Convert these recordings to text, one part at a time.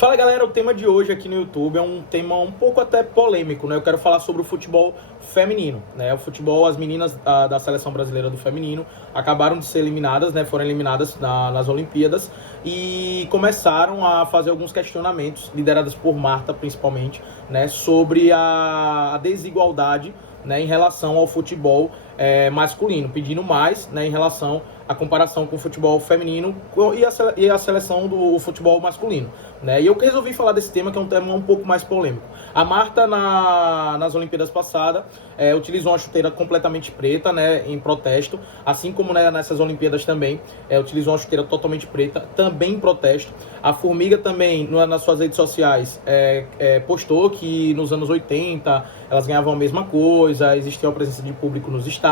Fala galera, o tema de hoje aqui no YouTube é um tema um pouco até polêmico, né? Eu quero falar sobre o futebol feminino, né? O futebol, as meninas da seleção brasileira do feminino acabaram de ser eliminadas, né? Foram eliminadas nas Olimpíadas e começaram a fazer alguns questionamentos, lideradas por Marta principalmente, né? Sobre a desigualdade, né? Em relação ao futebol masculino, pedindo mais, né? Em relação à comparação com o futebol feminino e a seleção do futebol masculino, né? E eu resolvi falar desse tema, que é um tema um pouco mais polêmico. A Marta, nas Olimpíadas passadas, utilizou uma chuteira completamente preta, né, em protesto, assim como, né, nessas Olimpíadas também, utilizou uma chuteira totalmente preta, também em protesto. A Formiga também, nas suas redes sociais, postou que nos anos 80 elas ganhavam a mesma coisa, existia a presença de público nos estádios,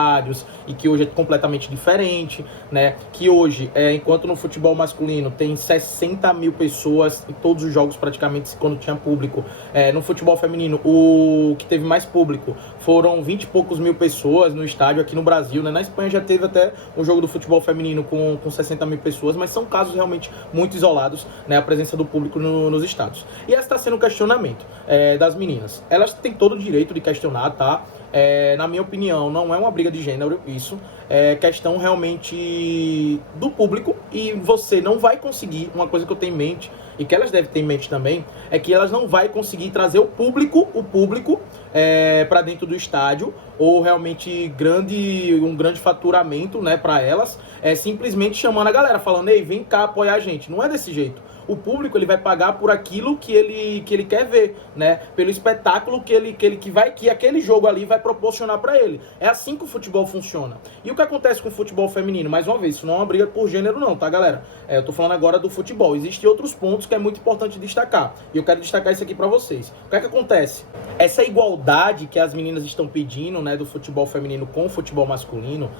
e que hoje é completamente diferente, né? Que hoje, enquanto no futebol masculino tem 60 mil pessoas em todos os jogos praticamente quando tinha público, no futebol feminino o que teve mais público foram 20 e poucos mil pessoas no estádio aqui no Brasil, né? Na Espanha já teve até um jogo do futebol feminino com 60 mil pessoas, mas são casos realmente muito isolados, né? A presença do público nos estádios. E esse está sendo o questionamento das meninas. Elas têm todo o direito de questionar, tá? Na minha opinião, não é uma briga de gênero isso, é questão realmente do público, e você não vai conseguir, uma coisa que eu tenho em mente, e que elas devem ter em mente também, é que elas não vai conseguir trazer o público para dentro do estádio, ou realmente um grande faturamento, né, para elas, simplesmente chamando a galera, falando, ei, vem cá apoiar a gente. Não é desse jeito. O público, ele vai pagar por aquilo que ele quer ver, né? Pelo espetáculo que aquele jogo ali vai proporcionar para ele. É assim que o futebol funciona. E o que acontece com o futebol feminino? Mais uma vez, isso não é uma briga por gênero não, tá, galera? Eu tô falando agora do futebol. Existem outros pontos que é muito importante destacar. E eu quero destacar isso aqui para vocês. O que é que acontece? Essa igualdade que as meninas estão pedindo, né, do futebol feminino com o futebol masculino,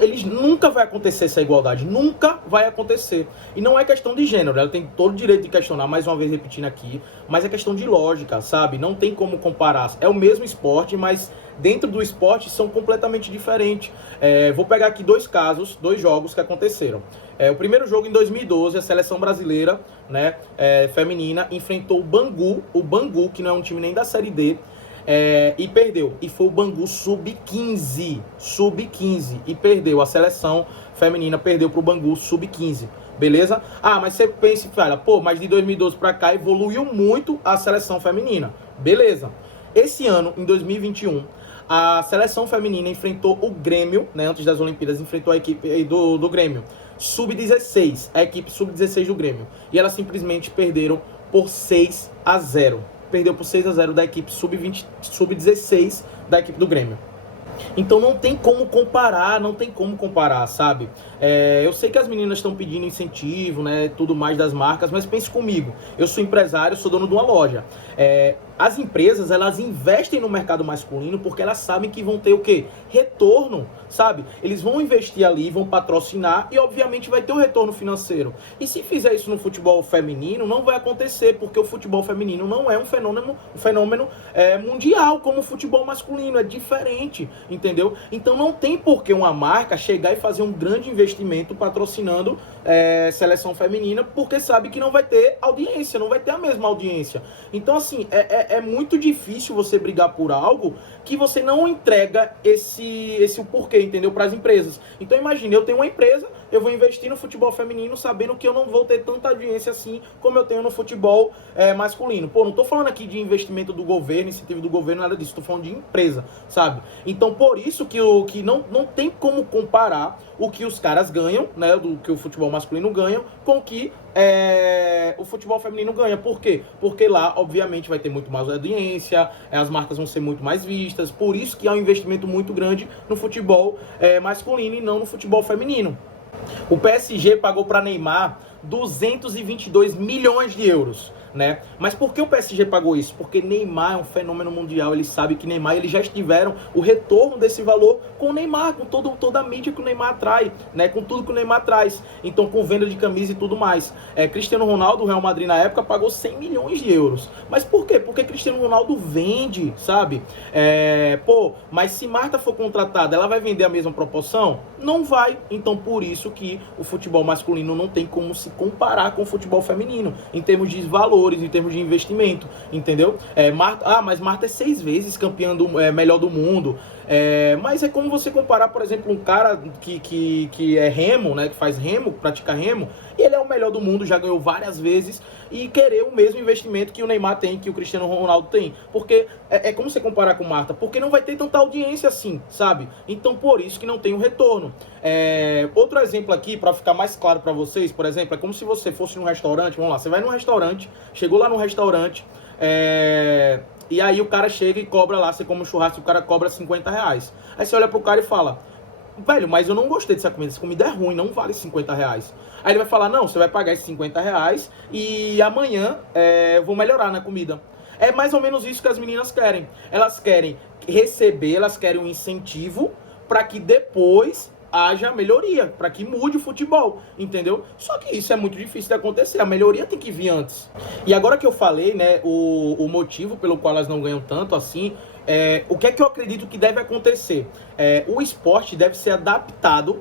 eles nunca vai acontecer essa igualdade. Nunca vai acontecer. E não é questão de gênero. Ela tem todo o direito de questionar, mais uma vez repetindo aqui, mas é questão de lógica, sabe? Não tem como comparar. É o mesmo esporte, mas dentro do esporte são completamente diferentes. Vou pegar aqui dois jogos que aconteceram. O primeiro jogo em 2012, a seleção brasileira, né, feminina, enfrentou o Bangu, que não é um time nem da Série D, e perdeu. E foi o Bangu Sub-15, e perdeu. A seleção feminina perdeu para o Bangu Sub-15. Beleza? Mas você pensa e fala, pô, mas de 2012 para cá evoluiu muito a seleção feminina. Beleza. Esse ano, em 2021, a seleção feminina enfrentou o Grêmio, né, antes das Olimpíadas, enfrentou a equipe do Grêmio, Sub-16, a equipe Sub-16 do Grêmio. E elas simplesmente perderam por 6-0. Perdeu por 6-0 da equipe Sub-16 da equipe do Grêmio. Então não tem como comparar, sabe? Eu sei que as meninas estão pedindo incentivo, né, tudo mais das marcas, mas pense comigo, eu sou empresário, sou dono de uma loja. As empresas, elas investem no mercado masculino porque elas sabem que vão ter o quê? Retorno, sabe? Eles vão investir ali, vão patrocinar e obviamente vai ter um retorno financeiro. E se fizer isso no futebol feminino, não vai acontecer, porque o futebol feminino não é um fenômeno mundial como o futebol masculino, é diferente, entendeu? Então não tem por que uma marca chegar e fazer um grande investimento patrocinando seleção feminina, porque sabe que não vai ter audiência, não vai ter a mesma audiência. Então assim, é muito difícil você brigar por algo que você não entrega esse porquê, entendeu? Para as empresas. Então imagine, eu tenho uma empresa, eu vou investir no futebol feminino sabendo que eu não vou ter tanta audiência assim como eu tenho no futebol masculino. Pô, não tô falando aqui de investimento do governo, incentivo do governo, nada disso. Tô falando de empresa, sabe? Então por isso que não tem como comparar o que os caras ganham, né? Do que o futebol masculino ganha com o que o futebol feminino ganha. Por quê? Porque lá, obviamente, vai ter muito mais audiência, as marcas vão ser muito mais vistas. Por isso que há um investimento muito grande no futebol masculino e não no futebol feminino. O PSG pagou para Neymar 222 milhões de euros, né? Mas por que o PSG pagou isso? Porque Neymar é um fenômeno mundial, ele sabe que Neymar, eles já tiveram o retorno desse valor com o Neymar, com toda a mídia que o Neymar atrai, né? Com tudo que o Neymar traz, então com venda de camisa e tudo mais. Cristiano Ronaldo, o Real Madrid na época, pagou 100 milhões de euros. Mas por quê? Porque Cristiano Ronaldo vende, sabe? Mas se Marta for contratada, ela vai vender a mesma proporção? Não vai. Então por isso que o futebol masculino não tem como se comparar com o futebol feminino, em termos de valor. valores, em termos de investimento, entendeu? Mas Marta é 6 vezes campeã melhor do mundo. Mas é como você comparar, por exemplo, um cara que é remo, né, que faz remo, pratica remo, e ele é o melhor do mundo, já ganhou várias vezes, e querer o mesmo investimento que o Neymar tem, que o Cristiano Ronaldo tem. Porque é como você comparar com Marta, porque não vai ter tanta audiência assim, sabe? Então, por isso que não tem um retorno. Outro exemplo aqui, para ficar mais claro para vocês, por exemplo, é como se você fosse num restaurante, vamos lá, você vai num restaurante, chegou lá no restaurante, e aí o cara chega e cobra lá, você come um churrasco e o cara cobra R$50. Aí você olha pro cara e fala, velho, mas eu não gostei dessa comida é ruim, não vale R$50. Aí ele vai falar, não, você vai pagar esses R$50 e amanhã eu vou melhorar na comida. É mais ou menos isso que as meninas querem. Elas querem receber, elas querem um incentivo para que depois haja melhoria, para que mude o futebol, entendeu? Só que isso é muito difícil de acontecer, a melhoria tem que vir antes. E agora que eu falei, né, o motivo pelo qual elas não ganham tanto assim, o que é que eu acredito que deve acontecer? O esporte deve ser adaptado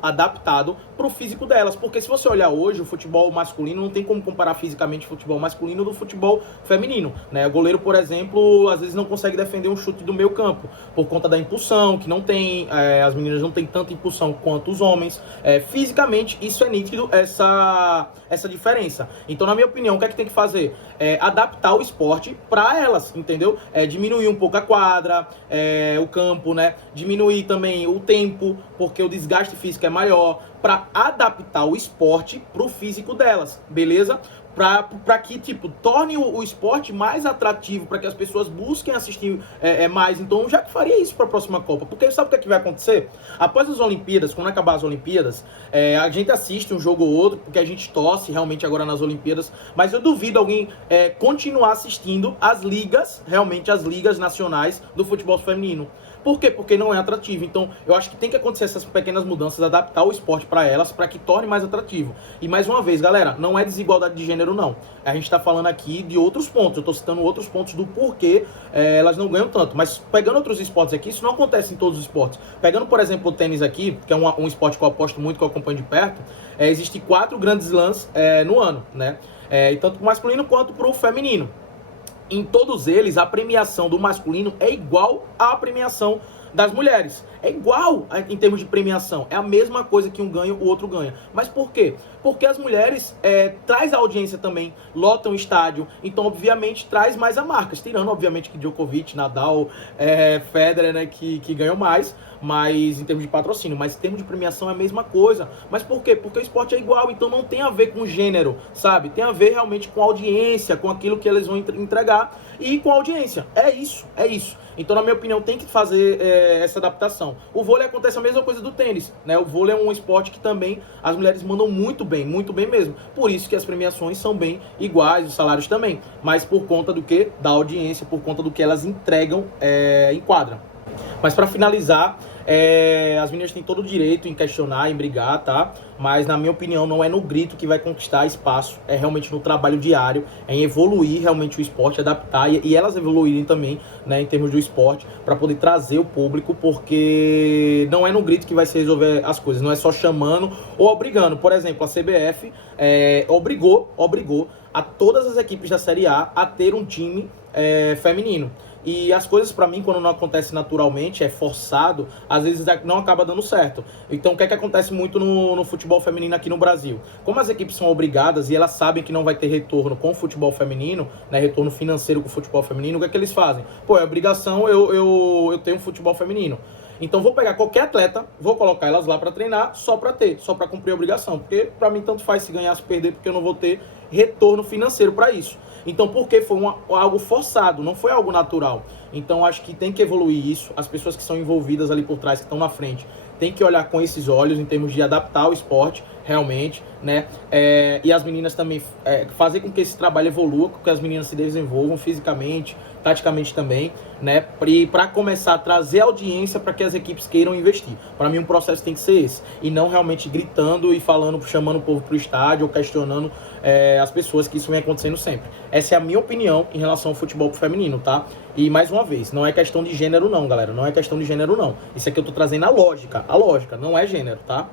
para o físico delas, porque se você olhar hoje, o futebol masculino não tem como comparar fisicamente o futebol masculino do futebol feminino, né? O goleiro, por exemplo, às vezes não consegue defender um chute do meio campo, por conta da impulsão, que não tem, as meninas não têm tanta impulsão quanto os homens. Fisicamente, isso é nítido, essa diferença. Então, na minha opinião, o que é que tem que fazer? Adaptar o esporte para elas, entendeu? Diminuir um pouco a quadra, o campo, né? Diminuir também o tempo, porque o desgaste físico é maior, para adaptar o esporte pro físico delas, beleza? Para que, tipo, torne o esporte mais atrativo, para que as pessoas busquem assistir mais. Então, já que faria isso para a próxima Copa. Porque sabe o que é que vai acontecer? Após as Olimpíadas, quando acabar as Olimpíadas, a gente assiste um jogo ou outro, porque a gente torce realmente agora nas Olimpíadas, mas eu duvido alguém continuar assistindo as ligas, realmente as ligas nacionais do futebol feminino. Por quê? Porque não é atrativo. Então, eu acho que tem que acontecer essas pequenas mudanças, adaptar o esporte para elas, para que torne mais atrativo. E mais uma vez, galera, não é desigualdade de gênero, não. A gente está falando aqui de outros pontos. Eu estou citando outros pontos do porquê elas não ganham tanto. Mas pegando outros esportes aqui, isso não acontece em todos os esportes. Pegando, por exemplo, o tênis aqui, que é um esporte que eu aposto muito, que eu acompanho de perto, existem 4 grandes slams no ano, né? Tanto para o masculino quanto para o feminino. Em todos eles, a premiação do masculino é igual à premiação das mulheres. É igual em termos de premiação. É a mesma coisa que um ganha, o outro ganha. Mas por quê? Porque as mulheres traz a audiência também, lotam o estádio. Então, obviamente, traz mais a marcas. Tirando, obviamente, que Djokovic, Nadal, Federer, né, que ganham mais. Mas em termos de patrocínio, mas em termos de premiação é a mesma coisa. Mas por quê? Porque o esporte é igual, então não tem a ver com gênero, sabe? Tem a ver realmente com audiência, com aquilo que eles vão entregar e com audiência. É isso. Então, na minha opinião, tem que fazer essa adaptação. O vôlei acontece a mesma coisa do tênis, né? O vôlei é um esporte que também as mulheres mandam muito bem mesmo. Por isso que as premiações são bem iguais, os salários também. Mas por conta do quê? Da audiência, por conta do que elas entregam em quadra. Mas para finalizar, as meninas têm todo o direito em questionar, em brigar, tá? Mas na minha opinião não é no grito que vai conquistar espaço, é realmente no trabalho diário, é em evoluir realmente o esporte, adaptar e elas evoluírem também, né, em termos do esporte, para poder trazer o público, porque não é no grito que vai se resolver as coisas, não é só chamando ou obrigando. Por exemplo, a CBF obrigou a todas as equipes da Série A a ter um time feminino. E as coisas, pra mim, quando não acontece naturalmente, é forçado, às vezes não acaba dando certo. Então, o que é que acontece muito no futebol feminino aqui no Brasil? Como as equipes são obrigadas e elas sabem que não vai ter retorno com o futebol feminino, né, retorno financeiro com o futebol feminino, o que é que eles fazem? Pô, é obrigação eu tenho um futebol feminino. Então, vou pegar qualquer atleta, vou colocar elas lá pra treinar, só pra cumprir a obrigação. Porque, pra mim, tanto faz se ganhar, se perder, porque eu não vou ter retorno financeiro pra isso. Então, porque foi algo forçado, não foi algo natural. Então, acho que tem que evoluir isso. As pessoas que são envolvidas ali por trás, que estão na frente, tem que olhar com esses olhos em termos de adaptar o esporte, realmente, né? E as meninas também fazer com que esse trabalho evolua, com que as meninas se desenvolvam fisicamente, taticamente também, né? Para começar a trazer audiência para que as equipes queiram investir. Para mim, um processo tem que ser esse. E não realmente gritando e falando, chamando o povo para o estádio ou questionando as pessoas, que isso vem acontecendo sempre. Essa é a minha opinião em relação ao futebol feminino, tá? E mais uma vez, não é questão de gênero não, galera. Não é questão de gênero não. Isso aqui eu tô trazendo a lógica, não é gênero, tá?